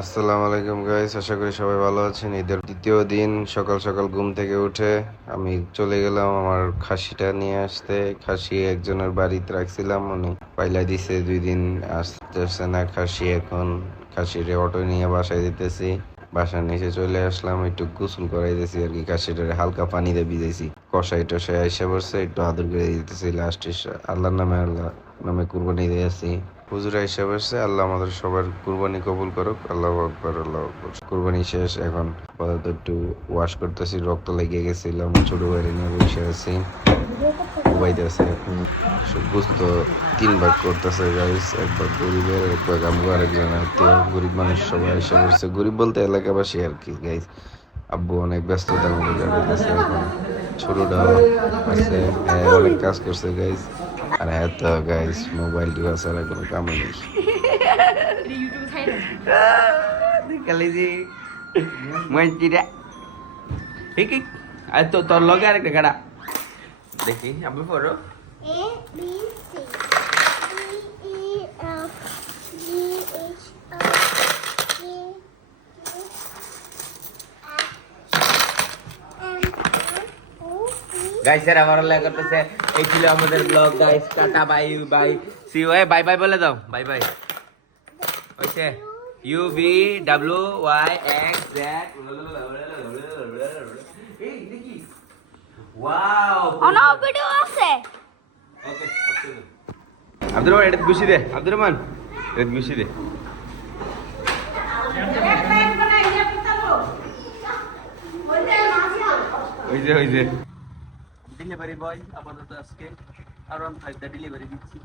আসসালামু আলাইকুম গাইস, আশা করি সবাই ভালো আছেন। ঈদের দ্বিতীয় দিন সকাল সকাল ঘুম থেকে উঠে আমি চলে গেলাম আমার খাসিটা নিয়ে আসতে। খাসি একজনের বাড়িতে রাখছিলাম, উনি পাইলা দিছে 2 দিন, আসতেছে না খাসি। এখন খাসির অটো নিয়ে বাসায় দিতেছি। বাসার নিচে চলে আসলাম, একটু গোসল করাই দিয়েছি আর কি। খাসিটারে হালকা পানিতে ভিজাইছি, কষাই টসাই আইসা পড়ছে, একটু আদর করে দিতেছি। লাস্টে আল্লাহর নামে, আল্লাহ নামে কুরবানি দিয়েছি। হুজুর আইসা বসছে। আল্লাহ আমাদের সবার কুরবানি কবুল করুক। আল্লাহু আকবার, আল্লাহু আকবার। কুরবানি শেষ, এখন আপাতত একটু ওয়াশ করতেছি, রক্ত লেগে গেছিলাম। ছোট ভাইরে নিয়ে বসে আছি, ঘুমাইতেছে। এখন সব বুঝতো 3 ভাগ করতেছে গাইস, একবার গরিবের, একবার আমগো, আরেকজন আত্মীয়। গরিব মানুষ সবাই এসে পড়ছে, গরিব বলতে এলাকাবাসী আর কি গাইস। আব্বু অনেক ব্যস্ততার মধ্যে কাটাইতেছে এখন। ছোটটাও আছে, অনেক কাজ করছে গাইস। আর এত গাইস মোবাইল টিপা ছাড়া কোনো কামই নেই। Kali main tidak. Hiki, itu tolong kan kada. Deki, apa poro? A B C D E F G H I J K L M N O P guys যারা ভালো লাগে করতেছে, এই ছিল আমাদের blog guys. Tata, bye bye, see you. Bye bye বলে দাও, bye bye. Okay, U V W Y X Z. এই দেখি, ওয়াও। অনো ভিডিও আছে। ওকে, আব্দুর রহমান, এটা গুছি দে। আব্দুর রহমান, এটা গুছি দে। ওই যে ডেলিভারি বয় আপাতত আজকে আর 1 5 ডেলিভারি দিচ্ছি।